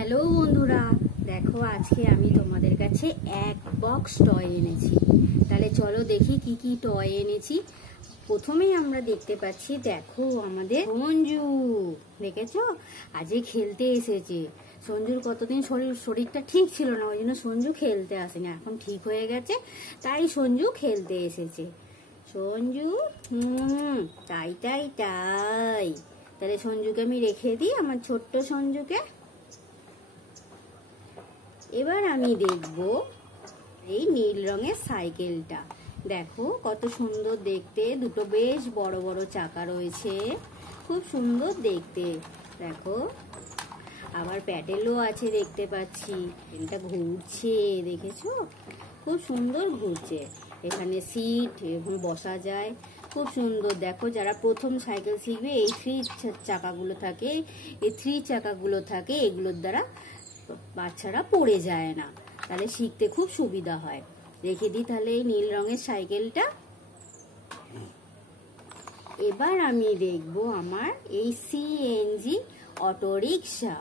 Hello বন্ধুরা, দেখো আজকে আমি তোমাদের কাছে এক বক্স টয় এনেছি। তাহলে চলো দেখি কি কি টয় এনেছি। প্রথমেই আমরা দেখতে পাচ্ছি, দেখো আমাদের সঞ্জু, দেখেছো আজকে খেলতে এসেছে। সঞ্জুর কতদিন শরীরটা ঠিক ছিল না, ওই জন্য সঞ্জু খেলতে আসেনি, এখন ঠিক হয়ে গেছে, তাই সঞ্জু খেলতে এসেছে। সঞ্জু তাই তাই তাই। তাহলে সঞ্জুকে আমি রেখে দিই, আমার ছোট্ট সঞ্জুকে। এবার আমি দেখব এই নীল রঙের সাইকেলটা। দেখো কত সুন্দর দেখতে, দুটো বেশ বড় বড় চাকা রয়েছে, খুব সুন্দর দেখতে। দেখো আবার প্যাডেলও আছে দেখতে পাচ্ছি, এটা ঘুরছে, দেখেছো খুব সুন্দর ঘুরছে। এখানে সিট এবং বসা যায়, খুব সুন্দর। দেখো যারা প্রথম সাইকেল শিখবে, এই চাকাগুলো থাকে, এই চাকাগুলো থাকে, এগুলোর দ্বারা বাচ্চারা পড়ে যায় না, তাহলে শিখতে খুব সুবিধা হয়। রেখে দিই তাহলে এই নীল রঙের সাইকেলটা। এবার আমি দেখব আমার এই সিএনজি অটো রিক্সা।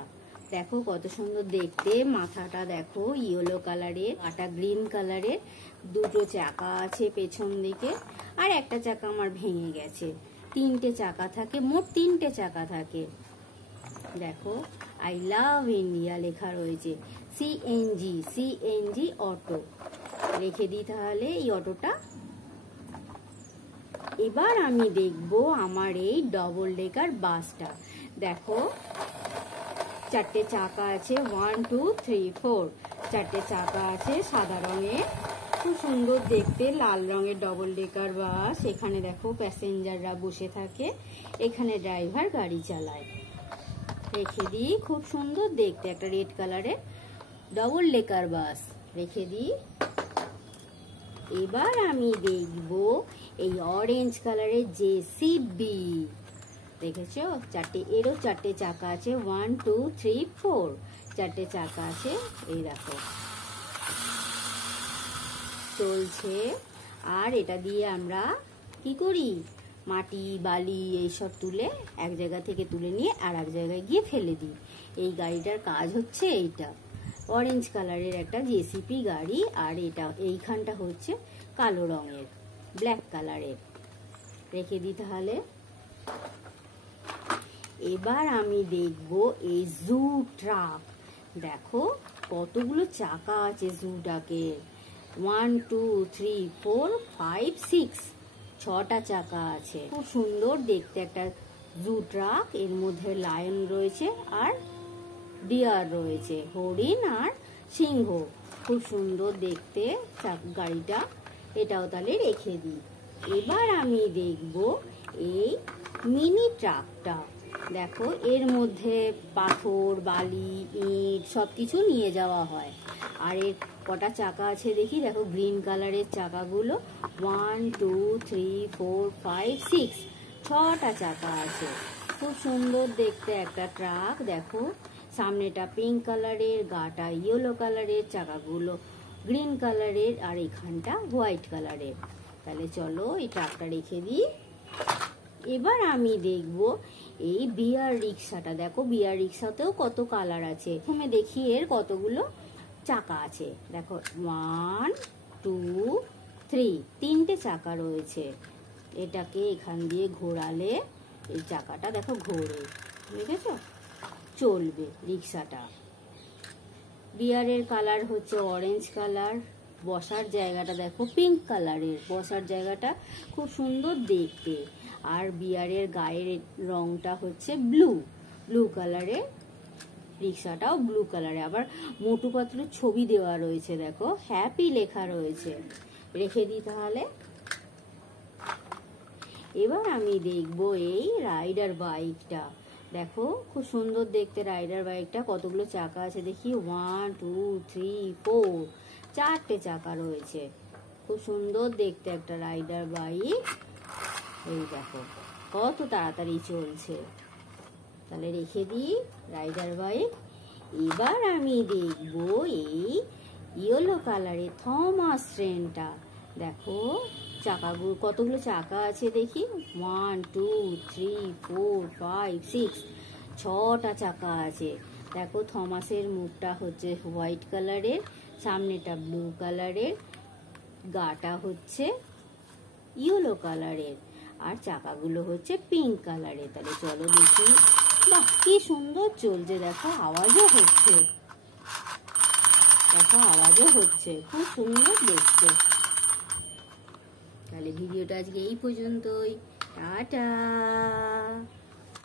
দেখো কত সুন্দর দেখতে, মাথাটা দেখো ইয়েলো কালারের, আটা গ্রিন কালারের, দুটো চাকা আছে পেছন দিকে, আর একটা চাকা আমার ভেঙে গেছে। তিনটে চাকা থাকে, মোট তিনটে চাকা থাকে। দেখো আই লাভ ইন্ডিয়া লেখা রয়েছে, সিএনজি অটো। রেখে দিই তাহলে এই অটোটা। এবার আমি দেখব আমার এই ডবল ডেকার বাসটা। দেখো চারটে চাকা আছে, 1 2 3 4, চারটে চাকা আছে, সাদা রঙের, খুব সুন্দর দেখতে, লাল রঙের ডবল ডেকার বাস। এখানে দেখো প্যাসেঞ্জাররা বসে থাকে, এখানে ড্রাইভার গাড়ি চালায়। রেখে দিই, খুব সুন্দর দেখতে একটা রেড কালারের ডবল ডেকার বাস। রেখে দিই। এবার আমি দেখব এই অরেঞ্জ কালারের জেসিবি। দেখেছো এরও চারটে চাকা আছে, 1 2 3 4, চারটে চাকা আছে। এই দেখো চলছে। আর এটা দিয়ে আমরা কি করি, মাটি বালি এইসব তুলে এক জায়গা থেকে তুলে নিয়ে আর এক জায়গায় গিয়ে ফেলে দিই। এই গাড়িটার কাজ হচ্ছে এইটা, অরেঞ্জ কালারের একটা জেসিপি গাড়ি। আর এটা এইখানটা হচ্ছে কালো রঙের, ব্ল্যাক কালারের। রেখে দিই তাহলে। এবার আমি দেখব এই জু ট্রাক। দেখো কতগুলো চাকা আছে জুটাকে, 1 2 3 4 5 6, 6টা চাকা আছে। খুব সুন্দর দেখতে একটা জু ট্রাক। এর মধ্যে লায়ন রয়েছে আর ডিয়ার রয়েছে, হরিণ আর সিংহ। খুব সুন্দর দেখতে গাড়িটা, এটাও তাহলে রেখে দিই। এবার আমি দেখব এই মিনি ট্রাকটা। দেখো এর মধ্যে পাথর বালি ইট সবকিছু নিয়ে যাওয়া হয়। আর এর কটা চাকা আছে দেখি, দেখো গ্রিন কালারের চাকাগুলো, 1 2 3 4 5 6, 6টা চাকা আছে। খুব সুন্দর দেখতে একটা ট্রাক। দেখো সামনেটা পিঙ্ক কালারের, গাটা ইয়েলো কালারের, চাকাগুলো গ্রিন কালারের, আর এখানটা হোয়াইট কালারের। তাহলে চলো এই ট্রাকটা রেখে দিই। এবার আমি দেখব এই বিয়ার রিক্সাটা। দেখো বিয়ার রিক্সাতেও কত কালার আছে। প্রথমে দেখি এর কতগুলো চাকা আছে। দেখো 1 2 3, তিনটে চাকা রয়েছে। এটাকে এখান দিয়ে ঘোরালে এই চাকাটা দেখো ঘোরে, দেখেছো চলবে রিক্সাটা। বিয়ারের কালার হচ্ছে অরেঞ্জ কালার। বসার জায়গাটা দেখো পিঙ্ক কালারের, বসার জায়গাটা খুব সুন্দর দেখতে। আর বিয়ারের গায়ের রংটা হচ্ছে ব্লু কালারের, রিক্সাটাও ব্লু কালারে। আবার মোটু পাতলুর ছবি দেওয়া রয়েছে, দেখো হ্যাপি লেখা রয়েছে। রেখে দিই তাহলে। এবার আমি দেখব এই রাইডার বাইকটা। দেখো খুব সুন্দর দেখতে রাইডার বাইকটা, কতগুলো চাকা আছে দেখি, 1 2 3 4, চারটে চাকা রয়েছে। খুব সুন্দর দেখতে একটা রাইডার বাইক। এই দেখো কত তাড়াতাড়ি চলছে। তাহলে রেখে দিই রাইডার বাইক। এবার আমি দেখব এই ইয়েলো কালারের থমাস ট্রেনটা। দেখো চাকাগুলো, কতগুলো চাকা আছে দেখি, 1 2 3 4 5 6, 6টা চাকা আছে। দেখো থমাসের মুখটা হচ্ছে হোয়াইট কালারের, সামনেটা ব্লু কালারের, গাটা হচ্ছে ইয়েলো কালারের, আর চাকাগুলো হচ্ছে পিঙ্ক কালারের। তাহলে চলো দেখি। বাহ, কি সুন্দর চলছে, দেখো আওয়াজও হচ্ছে, দেখো আওয়াজও হচ্ছে, খুব সুন্দর দেখতে। তাহলে ভিডিওটা আজকে এই পর্যন্তই। টাটা।